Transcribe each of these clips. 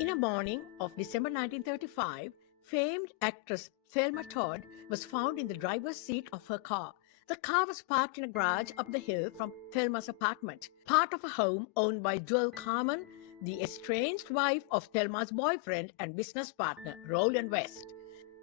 In a morning of December 1935, famed actress Thelma Todd was found in the driver's seat of her car. The car was parked in a garage up the hill from Thelma's apartment, part of a home owned by Joel Carmen, the estranged wife of Thelma's boyfriend and business partner, Roland West.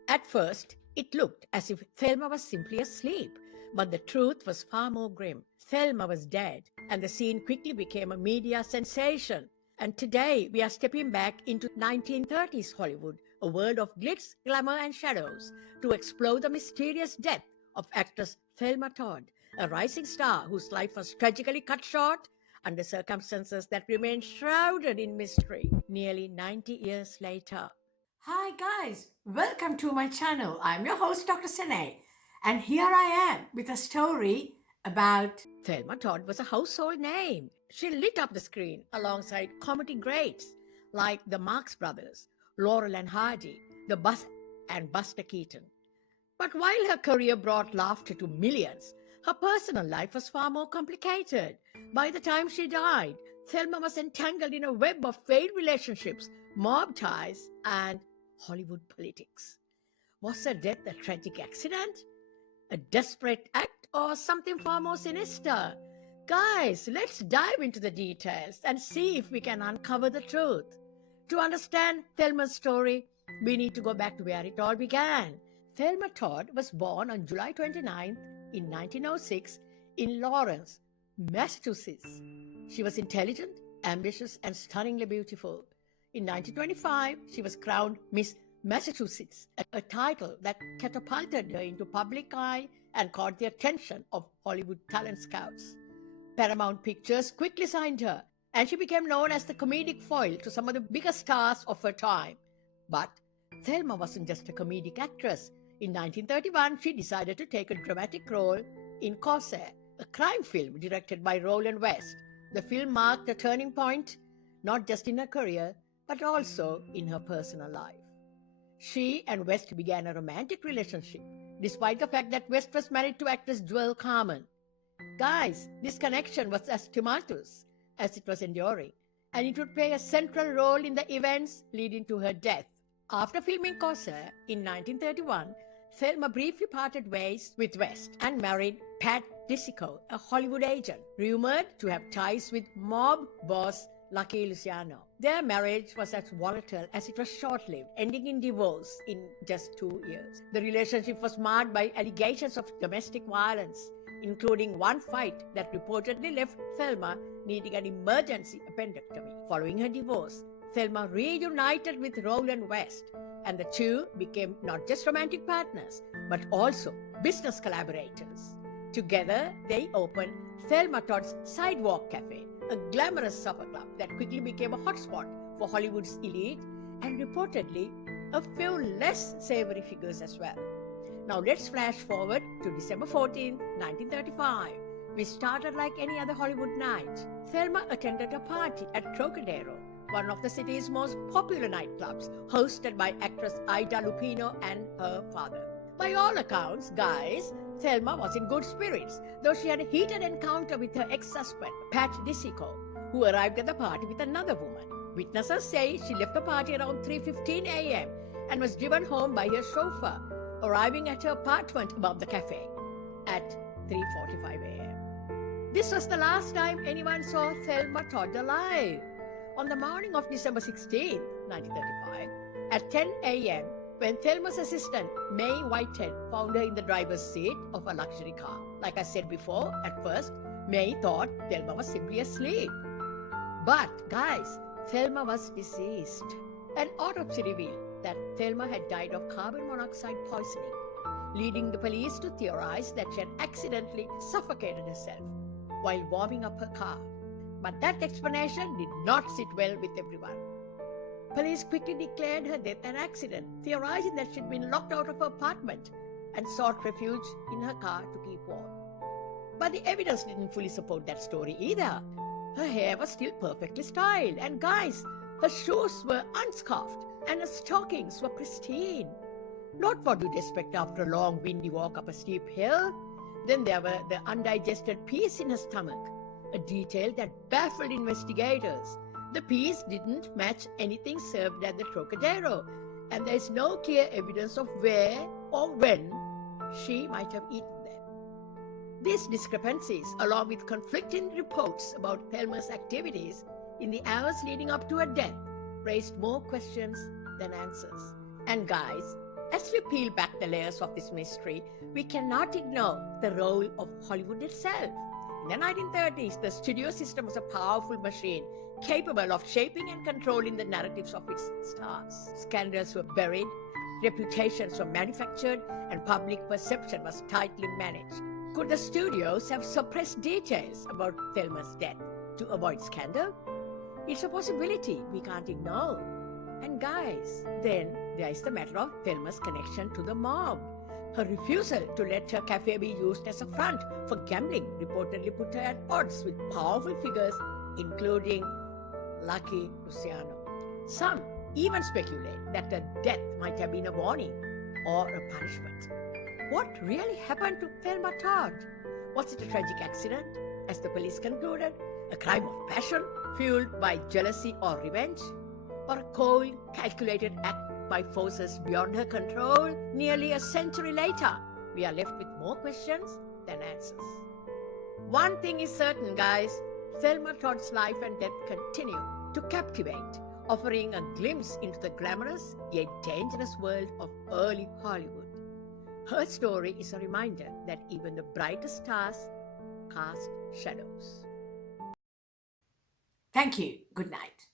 At first, it looked as if Thelma was simply asleep, but the truth was far more grim. Thelma was dead, and the scene quickly became a media sensation. And today, we are stepping back into 1930s Hollywood, a world of glitz, glamour, and shadows, to explore the mysterious death of actress Thelma Todd, a rising star whose life was tragically cut short under circumstances that remain shrouded in mystery nearly 90 years later. Hi guys, welcome to my channel. I'm your host Dr. Sene, and here I am with a story about Thelma Todd was a household name. She lit up the screen alongside comedy greats like the Marx Brothers, Laurel and Hardy, the Bus and Buster Keaton. But while her career brought laughter to millions, her personal life was far more complicated. By the time she died, Thelma was entangled in a web of failed relationships, mob ties, and Hollywood politics. Was her death a tragic accident, a desperate act, or something far more sinister? Guys, let's dive into the details and see if we can uncover the truth. To understand Thelma's story, we need to go back to where it all began. Thelma Todd was born on July 29th in 1906 in Lawrence, Massachusetts. She was intelligent, ambitious, and stunningly beautiful. In 1925, she was crowned Miss Massachusetts, a title that catapulted her into public eye and caught the attention of Hollywood talent scouts. Paramount Pictures quickly signed her, and she became known as the comedic foil to some of the biggest stars of her time. But Thelma wasn't just a comedic actress. In 1931, she decided to take a dramatic role in Corsair, a crime film directed by Roland West. The film marked a turning point, not just in her career, but also in her personal life. She and West began a romantic relationship, despite the fact that West was married to actress Joel Carmen. Guys, this connection was as tumultuous as it was enduring, and it would play a central role in the events leading to her death. After filming Corsair in 1931, Thelma briefly parted ways with West and married Pat Disico, a Hollywood agent, rumored to have ties with mob boss Lucky Luciano. Their marriage was as volatile as it was short-lived, ending in divorce in just 2 years. The relationship was marred by allegations of domestic violence, including one fight that reportedly left Thelma needing an emergency appendectomy. Following her divorce, Thelma reunited with Roland West, and the two became not just romantic partners, but also business collaborators. Together, they opened Thelma Todd's Sidewalk Cafe, a glamorous supper club that quickly became a hotspot for Hollywood's elite and reportedly a few less savory figures as well. Now let's flash forward to December 14, 1935. We started like any other Hollywood night. Thelma attended a party at Trocadero, one of the city's most popular nightclubs, hosted by actress Ida Lupino and her father. By all accounts, guys, Thelma was in good spirits, though she had a heated encounter with her ex-husband, Pat Disico, who arrived at the party with another woman. Witnesses say she left the party around 3:15 a.m. and was driven home by her chauffeur, arriving at her apartment above the cafe at 3:45 a.m. This was the last time anyone saw Thelma Todd alive. On the morning of December 16, 1935, at 10 a.m., when Thelma's assistant, May Whitehead, found her in the driver's seat of a luxury car. Like I said before, at first, May thought Thelma was simply asleep. But, guys, Thelma was deceased. An autopsy revealed that Thelma had died of carbon monoxide poisoning, leading the police to theorize that she had accidentally suffocated herself while warming up her car. But that explanation did not sit well with everyone. Police quickly declared her death an accident, theorizing that she'd been locked out of her apartment and sought refuge in her car to keep warm. But the evidence didn't fully support that story either. Her hair was still perfectly styled, and guys, her shoes were unscarfed and her stockings were pristine. Not what you'd expect after a long windy walk up a steep hill. Then there were the undigested peas in her stomach, a detail that baffled investigators. The piece didn't match anything served at the Trocadero, and there is no clear evidence of where or when she might have eaten them. These discrepancies, along with conflicting reports about Thelma's activities in the hours leading up to her death, raised more questions than answers. And guys, as we peel back the layers of this mystery, we cannot ignore the role of Hollywood itself. In the 1930s, the studio system was a powerful machine capable of shaping and controlling the narratives of its stars. Scandals were buried, reputations were manufactured, and public perception was tightly managed. Could the studios have suppressed details about Thelma's death to avoid scandal? It's a possibility we can't ignore. And guys, then there is the matter of Thelma's connection to the mob. Her refusal to let her cafe be used as a front for gambling reportedly put her at odds with powerful figures, including Lucky Luciano. Some even speculate that the death might have been a warning or a punishment. What really happened to Thelma Todd? Was it a tragic accident, as the police concluded, a crime of passion fueled by jealousy or revenge, or a cold, calculated act by forces beyond her control? Nearly a century later, we are left with more questions than answers. One thing is certain, guys, Thelma Todd's life and death continue to captivate, offering a glimpse into the glamorous yet dangerous world of early Hollywood. Her story is a reminder that even the brightest stars cast shadows. Thank you. Good night.